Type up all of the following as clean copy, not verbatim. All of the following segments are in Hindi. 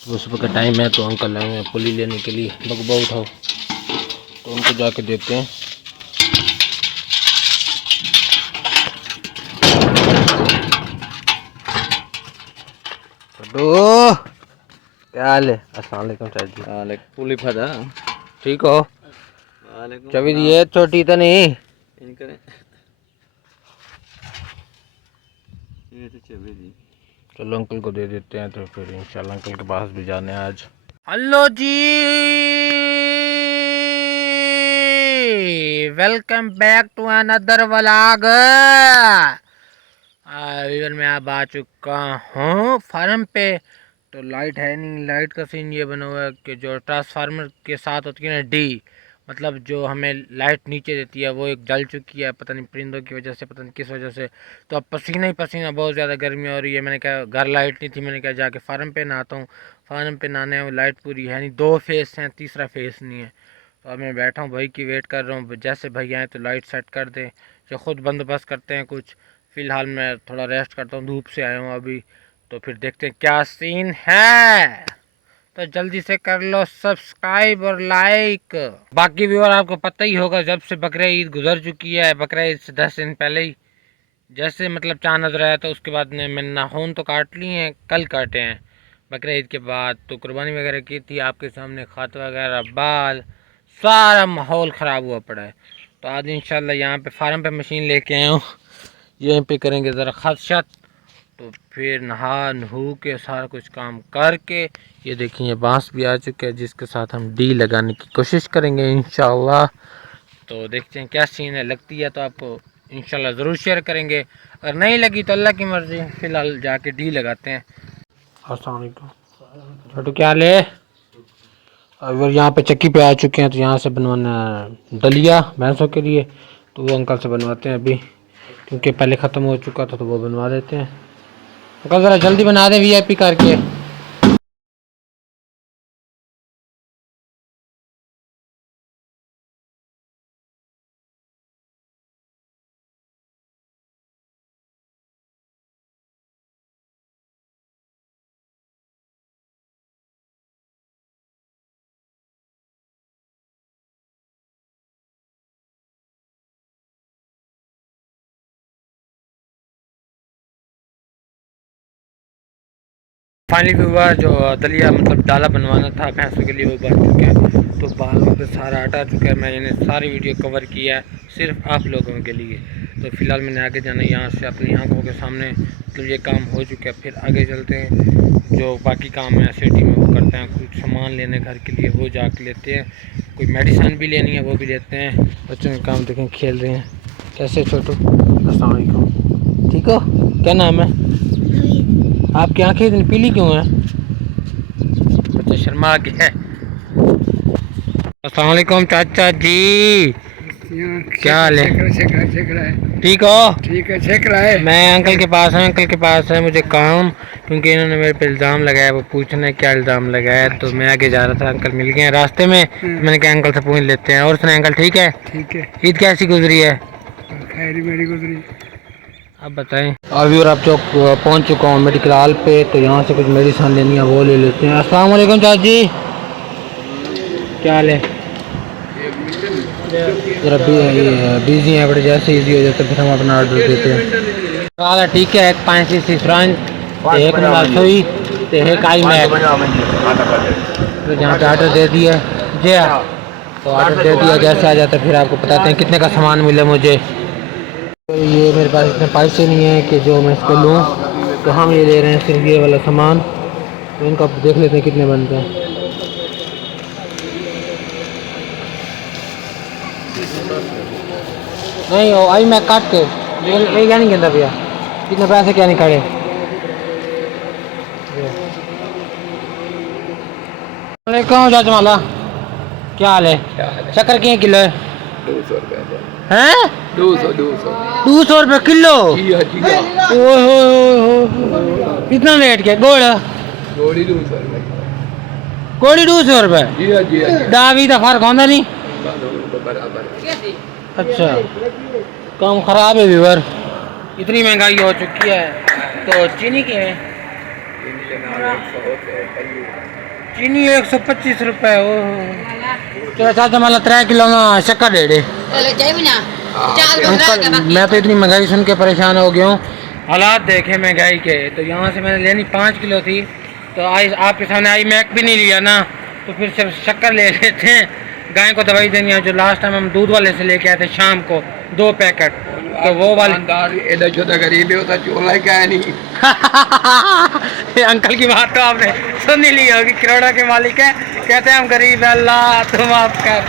सुबह सुबह का टाइम है तो अंकल आए हैं पुली लेने के लिए। बगबा उठाओ तो उनको जाके देते हैं। तो क्या हाल है? अस्सलाम वालेकुम चाचा जी। वालेकुम पुली फदा ठीक हो? वालेकुम चबी सलाम। दिए छोटी तो नहीं? इनके ये तो चबी दी। चलो अंकल को दे देते हैं तो फिर इंशाल्लाह अंकल के पास भी जाने आज। हेलो जी, welcome back to another vlog. मैं अब आ चुका हूँ फार्म पे। तो लाइट है नहीं, लाइट का सीन ये बना हुआ है कि जो ट्रांसफार्मर के साथ होती है ना डी, मतलब जो हमें लाइट नीचे देती है वो एक जल चुकी है, पता नहीं परिंदों की वजह से, पता नहीं किस वजह से। तो अब पसीना ही पसीना, बहुत ज़्यादा गर्मी हो रही है। मैंने कहा घर लाइट नहीं थी, मैंने कहा जाके फार्म पे नहाता हूँ। फार्म पे नहाने में लाइट पूरी है नहीं, 2 फेस हैं, तीसरा फेस नहीं है। तो अब मैं बैठा हूँ भाई की वेट कर रहा हूँ, जैसे भाई आए तो लाइट सेट कर दें या ख़ुद बंदोबस्त करते हैं कुछ। फ़िलहाल मैं थोड़ा रेस्ट करता हूँ, धूप से आया हूँ अभी। तो फिर देखते हैं क्या सीन है। तो जल्दी से कर लो सब्सक्राइब और लाइक। बाकी व्यूअर आपको पता ही होगा, जब से बकरा ईद गुजर चुकी है, बकरा ईद से 10 दिन पहले ही जैसे मतलब चाँद नजर आया, तो उसके बाद ने मैंने नाखून तो काट लिए हैं, कल काटे हैं बकरा ईद के बाद। तो कुर्बानी वगैरह की थी आपके सामने, खात वगैरह बाल, सारा माहौल ख़राब हुआ पड़ा है। तो आज इंशाल्लाह यहाँ पे फार्म पे मशीन लेके आया हूँ, यहीं पे करेंगे ज़रा खदशत। तो फिर नहा नहू के सारा कुछ काम करके, ये देखिए ये बांस भी आ चुका है जिसके साथ हम डी लगाने की कोशिश करेंगे इंशाल्लाह। तो देखते हैं क्या सीन है, लगती है तो आपको इंशाल्लाह ज़रूर शेयर करेंगे, अगर नहीं लगी तो अल्लाह की मर्ज़ी। फ़िलहाल जाके डी लगाते हैं। अस्सलाम वालेकुम छोटू, क्या हाल है? अगर यहाँ पे चक्की पे आ चुके हैं तो यहाँ से बनवाना दलिया भैंसों के लिए, तो वो अंकल से बनवाते हैं अभी, क्योंकि पहले ख़त्म हो चुका था तो वो बनवा देते हैं। अंकल ज़रा जल्दी बना दे वीआईपी करके। फाइनली भी हुआ, जो दलिया मतलब डाला बनवाना था भैंसों के लिए वो बन चुका है। तो बालों पे सारा हटा चुका है, मैंने सारी वीडियो कवर किया है सिर्फ आप लोगों के लिए। तो फ़िलहाल मैंने आगे जाना यहाँ से अपनी आंखों के सामने, मतलब ये काम हो चुका है। फिर आगे चलते हैं, जो बाकी काम है सिटी में वो करते हैं, कुछ सामान लेने घर के लिए वो जाके लेते हैं, कोई मेडिसिन भी लेनी है वो भी लेते हैं। बच्चों के काम देखें, खेल रहे हैं। कैसे छोटू? अस्सलाम वालेकुम, ठीक हो? क्या नाम है आपकी? आंखें इतनी पीली क्यों हैं? बच्चा शर्मा गया है। अस्सलाम वालेकुम चाचा जी, क्या हाल है? ठीक हो? ठीक है, छेक रहा है। मैं अंकल के पास हूँ, अंकल के पास है मुझे काम, क्योंकि इन्होंने मेरे पे इल्ज़ाम लगाया, वो पूछने क्या इल्ज़ाम लगाया। तो मैं आगे जा रहा था, अंकल मिल गए रास्ते में, तो मैंने कहा अंकल से पूछ लेते हैं। और सुना अंकल, ठीक है? ठीक है, ईद कैसी गुजरी है? खैरी मेरी गुजरी। आप बताएं। अभी और आप चौक पहुँच चुका हूँ मेडिकल हॉल पे, तो यहाँ से कुछ मेडिसिन लेनी है वो ले लेते हैं। अस्सलाम वालेकुम चाचा जी, क्या हाल है? जरा बिजी हैं बड़े, जैसे इजी हो जाता है फिर हम अपना ऑर्डर देते हैं। सारा ठीक है, एक 5 सी फ्रांच, एक रसोई, तो एक आई मैक। तो जहाँ पे ऑर्डर दे दिया जी, तो ऑर्डर दे दिया, जैसे आ जाता है फिर आपको बताते हैं कितने का सामान मिले मुझे। तो ये मेरे पास इतने पैसे नहीं हैं कि जो मैं इसको लूँ, तो हम ये ले रहे हैं सिर्फ ये वाला सामान। तो इनका देख लेते हैं कितने बनते हैं। नहीं वो आई मैं काट के ये क्या नहीं कहता भैया, कितने पैसे क्या नहीं खड़े। वालेकुम चाचा माला, क्या हाल है? शक्कर क्या किलो है? 200 रुपये हैं? 200 रुपये किलो? कितना रेट के गोड़? गोड़ी 200 रुपये। गोड़ी 200 रुपये? डावी का फर्क होता नहीं? अच्छा, काम खराब है व्यूअर, इतनी महंगाई हो चुकी है। तो चीनी की है चीनी 125 रुपए। ओ तेरा चाचा मला 3 किलो ना शक्कर दे दे। अंकल मैं तो इतनी महंगाई सुन के परेशान हो गया हूँ। हालात देखे महंगाई के, तो यहाँ से मैंने लेनी 5 किलो थी, तो आई आपके सामने आई मैक भी नहीं लिया ना, तो फिर सिर्फ शक्कर ले लेते हैं। गाय को दवाई देनी है, जो लास्ट टाइम हम दूध वाले से लेके आए थे शाम को 2 पैकेट, तो वो वाले एडा छोटा गरीब होता चोला क्या है नहीं। अंकल की बात तो आपने सुन ही ली होगी, करोड़ों के मालिक है, कहते हैं हम गरीब है, अल्लाह तुम माफ कर।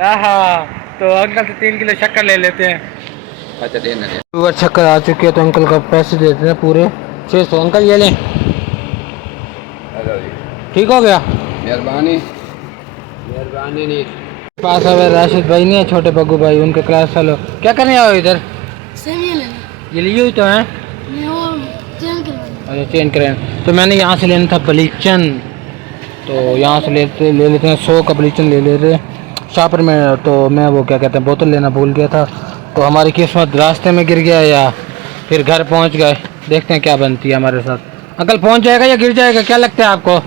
हाँ, तो अंकल से 3 किलो शक्कर ले लेते हैं। अच्छा देना दे। शुगर शक्कर आ चुकी है, तो अंकल का पैसे देते हैं पूरे 600। अंकल ये लें, ठीक हो गया, मेहरबानी मेहरबानी। नहीं पास अब राशिद भाई नहीं है, छोटे बग्गू भाई, उनके क्लास फैलो। क्या करने आओ इधर? ये लिए हुई तो हैं, अच्छा चेंज करें। तो मैंने यहाँ से लेना था बलीचन, तो यहाँ से ले लेते हैं 100 का बलीचन ले लेते शापर में। तो मैं वो क्या कहते हैं बोतल लेना भूल गया था, तो हमारी किस्मत रास्ते में गिर गया या फिर घर पहुँच गए। देखते हैं क्या बनती है हमारे साथ। अंकल पहुँच जाएगा या गिर जाएगा, क्या लगता है आपको?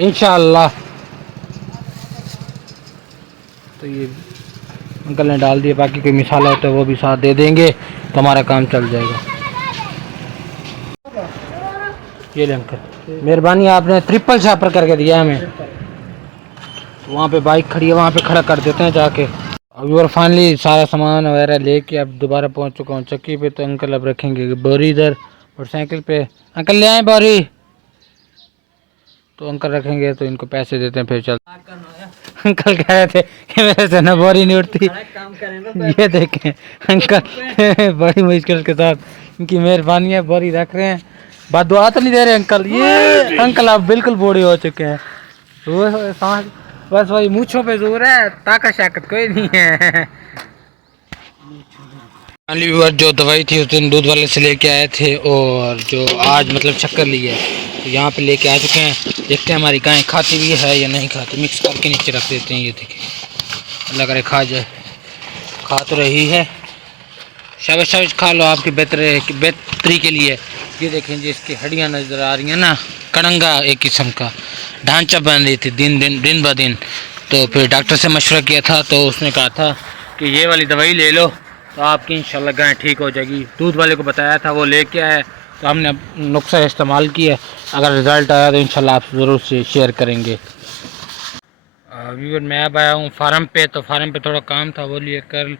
इंशाअल्लाह। तो ये अंकल ने डाल दिया, बाकी कोई मिसाला होता है वो भी साथ दे देंगे, तो हमारा काम चल जाएगा। ये ले अंकल, मेहरबानी, आपने ट्रिपल शापर करके दिया हमें। वहाँ पे बाइक खड़ी है, वहाँ पे खड़ा कर देते हैं जाके। अभी और फाइनली सारा सामान वगैरह लेके अब दोबारा पहुँच चुका हूँ चक्की पे। तो अंकल अब रखेंगे बोरी इधर मोटरसाइकिल पे। अंकल ले आए बोरी, तो अंकल रखेंगे, तो इनको पैसे देते हैं फिर चल। अंकल कह रहे थे कि मेरे से ना बोरी नहीं उठती। ये देखें अंकल बड़ी मुश्किल के साथ, इनकी मेहरबानी है, बोरी रख रहे हैं। बात दुआ तो नहीं दे रहे अंकल। ये अंकल आप बिल्कुल बूढ़े हो चुके हैं, वो सांस बस वही मूछों पे जोर है, ताकत शाकत कोई नहीं है। जो दवाई थी उस दिन दूध वाले से लेके आए थे, और जो आज मतलब शक्कर ली है, तो यहाँ पे लेके आ चुके हैं। देखते हैं हमारी गाय खाती भी है या नहीं खाती। मिक्स करके नीचे रख देते हैं, ये देखिए, अल्लाह करे खा जाए। खा तो रही है, शाबाश शाबाश, खा लो, आपकी बेहतरी के लिए। ये देखें जी, इसकी हड्डियाँ नज़र आ रही हैं ना, कड़ंगा एक किस्म का ढांचा बन रही थी दिन ब दिन। तो फिर डॉक्टर से मशवरा किया था, तो उसने कहा था कि ये वाली दवाई ले लो, तो आपकी इंशाल्लाह गाय ठीक हो जाएगी। दूध वाले को बताया था, वो लेके आया, तो हमने नुस्खा इस्तेमाल किया। अगर रिज़ल्ट आया तो इंशाल्लाह आप ज़रूर से शेयर करेंगे। व्यूअर मैं अब आया हूँ फार्म पे, तो फार्म पे थोड़ा काम था वो लिए कर,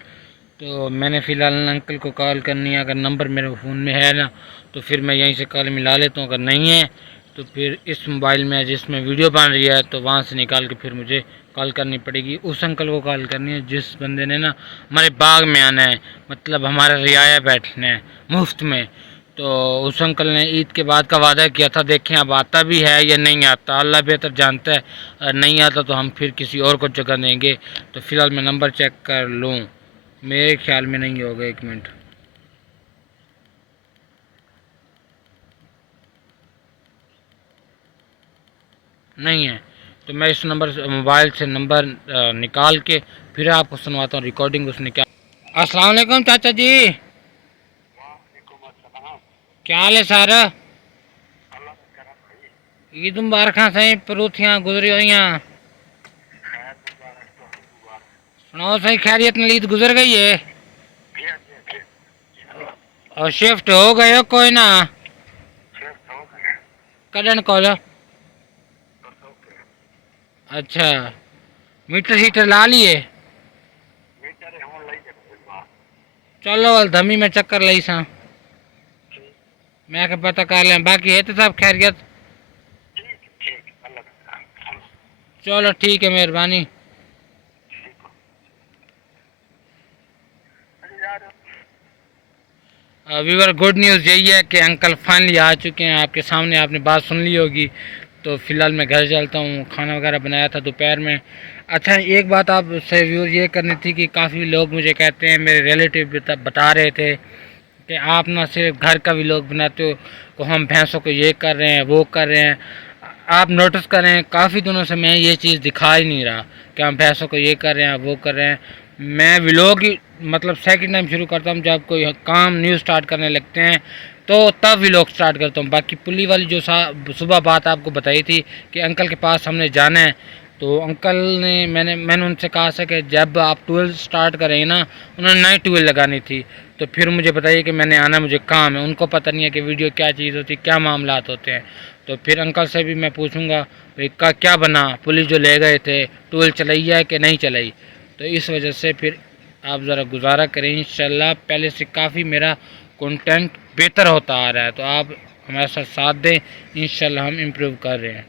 तो मैंने फ़िलहाल अंकल को कॉल करनी है। अगर नंबर मेरे फ़ोन में है ना, तो फिर मैं यहीं से कॉल मिला लेता हूँ। अगर नहीं है तो फिर इस मोबाइल में जिसमें वीडियो बन रही है, तो वहाँ से निकाल के फिर मुझे कॉल करनी पड़ेगी। उस अंकल को कॉल करनी है जिस बंदे ने ना हमारे बाग में आना है, मतलब हमारा रियाया बैठना है मुफ्त में। तो उस अंकल ने ईद के बाद का वादा किया था, देखें अब आता भी है या नहीं आता, अल्लाह बेहतर जानता है। अगर नहीं आता तो हम फिर किसी और को जगह देंगे। तो फ़िलहाल मैं नंबर चेक कर लूँ, मेरे ख्याल में नहीं होगा, 1 मिनट। नहीं है, तो मैं इस नंबर से मोबाइल से नंबर निकाल के फिर आपको सुनवाता हूँ रिकॉर्डिंग उसने क्या। अस्सलाम वालेकुम चाचा जी, क्या हाल है सर? ईद मुबारक सही, परूथियाँ गुजरी हुई हैं, सुनाओ सही, खैरियत में ईद गुजर गई है? और शिफ्ट हो गए हो कोई ना? कदन कॉल? अच्छा, मीटर शीटर ला लिए? चलो वाल धमी में चक्कर लाई सा, मैं पता कर लें। बाकी है तो सब खैरियत? चलो ठीक है, मेहरबानी। व्यूअर गुड न्यूज़ यही है कि अंकल फाइनली आ चुके हैं, आपके सामने, आपने बात सुन ली होगी। तो फ़िलहाल मैं घर चलता हूँ, खाना वगैरह बनाया था दोपहर में। अच्छा, एक बात आप से व्यूअर ये करनी थी कि काफ़ी लोग मुझे कहते हैं, मेरे रिलेटिव बता रहे थे कि आप ना सिर्फ घर का व्लॉग बनाते हो, तो हम भैंसों को ये कर रहे हैं वो कर रहे हैं। आप नोटिस करें, काफ़ी दिनों से मैं ये चीज़ दिखा ही नहीं रहा कि हम भैंसों को ये कर रहे हैं वो कर रहे हैं। मैं व्लॉग मतलब सेकंड टाइम शुरू करता हूँ जब कोई काम न्यू स्टार्ट करने लगते हैं, तो तब व्लॉग स्टार्ट करता हूँ। बाकी पुली वाली जो सुबह बात आपको बताई थी कि अंकल के पास हमने जाना है, तो अंकल ने मैंने उनसे कहा था कि जब आप ट्वेल्व स्टार्ट करेंगे ना, उन्होंने नई ट्वेल्व लगानी थी, तो फिर मुझे बताइए कि मैंने आना, मुझे काम है। उनको पता नहीं है कि वीडियो क्या चीज़ होती है, क्या मामलात होते हैं। तो फिर अंकल से भी मैं पूछूंगा भाई का क्या बना, पुलिस जो ले गए थे ट्वेल्व चलाई है कि नहीं चलाई। तो इस वजह से फिर आप ज़रा गुजारा करें, इंशाल्लाह पहले से काफ़ी मेरा कंटेंट बेहतर होता आ रहा है, तो आप हमारे साथ दें, इंशाल्लाह हम इम्प्रूव कर रहे हैं।